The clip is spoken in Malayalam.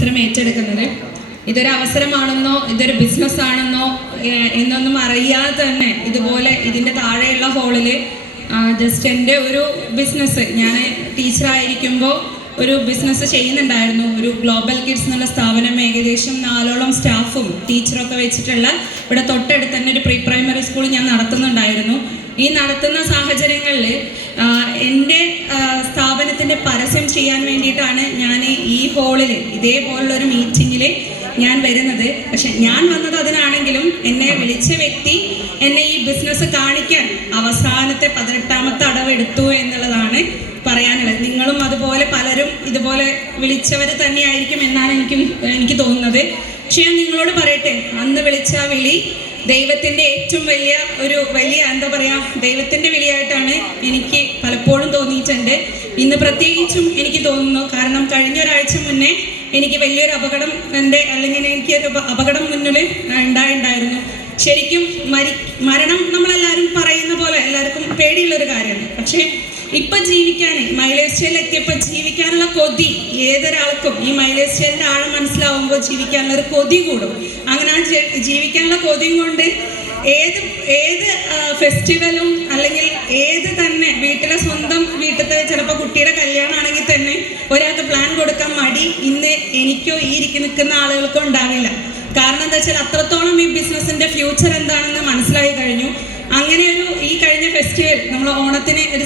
അവസരം ഏറ്റെടുക്കുന്നത്. ഇതൊരു അവസരമാണെന്നോ ഇതൊരു ബിസിനസ് ആണെന്നോ എന്നൊന്നും അറിയാതെ തന്നെ ഇതുപോലെ ഇതിൻ്റെ താഴെയുള്ള ഹോളിൽ ജസ്റ്റ് എൻ്റെ ഒരു ബിസിനസ്, ഞാൻ ടീച്ചറായിരിക്കുമ്പോൾ ഒരു ബിസിനസ് ചെയ്യുന്നുണ്ടായിരുന്നു. ഒരു ഗ്ലോബൽ കിഡ്സ് എന്നുള്ള സ്ഥാപനം, ഏകദേശം 4ഓളം സ്റ്റാഫും ടീച്ചറൊക്കെ വെച്ചിട്ടുള്ള ഇവിടെ തൊട്ടടുത്ത് തന്നെ ഒരു പ്രീ പ്രൈമറി സ്കൂൾ ഞാൻ നടത്തുന്നുണ്ടായിരുന്നു. ഈ നടത്തുന്ന സാഹചര്യങ്ങളിൽ എൻ്റെ സ്ഥാപനത്തിൻ്റെ പരസ്യം ചെയ്യാൻ വേണ്ടിയിട്ടാണ് ഞാൻ ഈ ഹോളിൽ ഇതേപോലുള്ളൊരു മീറ്റിങ്ങിൽ ഞാൻ വരുന്നത്. പക്ഷെ ഞാൻ വന്നത് അതിനാണെങ്കിലും എന്നെ വിളിച്ച വ്യക്തി എന്നെ ഈ ബിസിനസ് കാണിക്കാൻ അവസാനത്തെ 18ാമത്തെ അടവെടുത്തു എന്നുള്ളതാണ് പറയാനുള്ളത്. നിങ്ങളും അതുപോലെ പലരും ഇതുപോലെ വിളിച്ചവർ തന്നെയായിരിക്കും എന്നാണ് എനിക്ക് തോന്നുന്നത്. പക്ഷെ ഞാൻ നിങ്ങളോട് പറയട്ടെ, അന്ന് വിളിച്ച വിളി ദൈവത്തിൻ്റെ ഏറ്റവും വലിയ എന്താ പറയുക, ദൈവത്തിൻ്റെ വിളിയായിട്ടാണ് എനിക്ക് പലപ്പോഴും തോന്നിയിട്ടുണ്ട്. ഇന്ന് പ്രത്യേകിച്ചും എനിക്ക് തോന്നുന്നു. കാരണം കഴിഞ്ഞ ഒരാഴ്ച മുന്നേ എനിക്ക് വലിയൊരു അപകടം എനിക്കൊരു അപകടം മുന്നിൽ ഉണ്ടായിരുന്നു. ശരിക്കും മരണം നമ്മളെല്ലാവരും പറയുന്ന പോലെ എല്ലാവർക്കും പേടിയുള്ളൊരു കാര്യമാണ്. പക്ഷേ ഇപ്പം ജീവിക്കാൻ മൈലേജ് സ്കെയിൽ എത്തിയപ്പോൾ ജീവിക്കാനുള്ള കൊതി ഏതൊരാൾക്കും, ഈ മൈലേജ് സ്കെയിലിൻ്റെ ആഴം മനസ്സിലാവുമ്പോൾ ജീവിക്കാനുള്ളൊരു കൊതി കൂടും. അങ്ങനെ ആ ജീവിക്കാനുള്ള കൊതിയും കൊണ്ട് ഏത് ഫെസ്റ്റിവലും അല്ലെങ്കിൽ ഏത് തന്നെ സ്വന്തം വീട്ടിലത്തെ ചിലപ്പോൾ കുട്ടിയുടെ കല്യാണമാണെങ്കിൽ തന്നെ ഒരാൾക്ക് പ്ലാൻ കൊടുക്കാൻ മടി ഇന്ന് എനിക്കോ ഈ നിൽക്കുന്ന ആളുകൾക്കോ ഉണ്ടാവില്ല. കാരണം എന്താ വെച്ചാൽ അത്രത്തോളം ഈ ബിസിനസ്സിൻ്റെ ഫ്യൂച്ചർ എന്താണെന്ന് മനസ്സിലായി കഴിഞ്ഞു. അങ്ങനെ ഈ കഴിഞ്ഞ ഫെസ്റ്റിവൽ നമ്മൾ ഓണത്തിന് ഒരു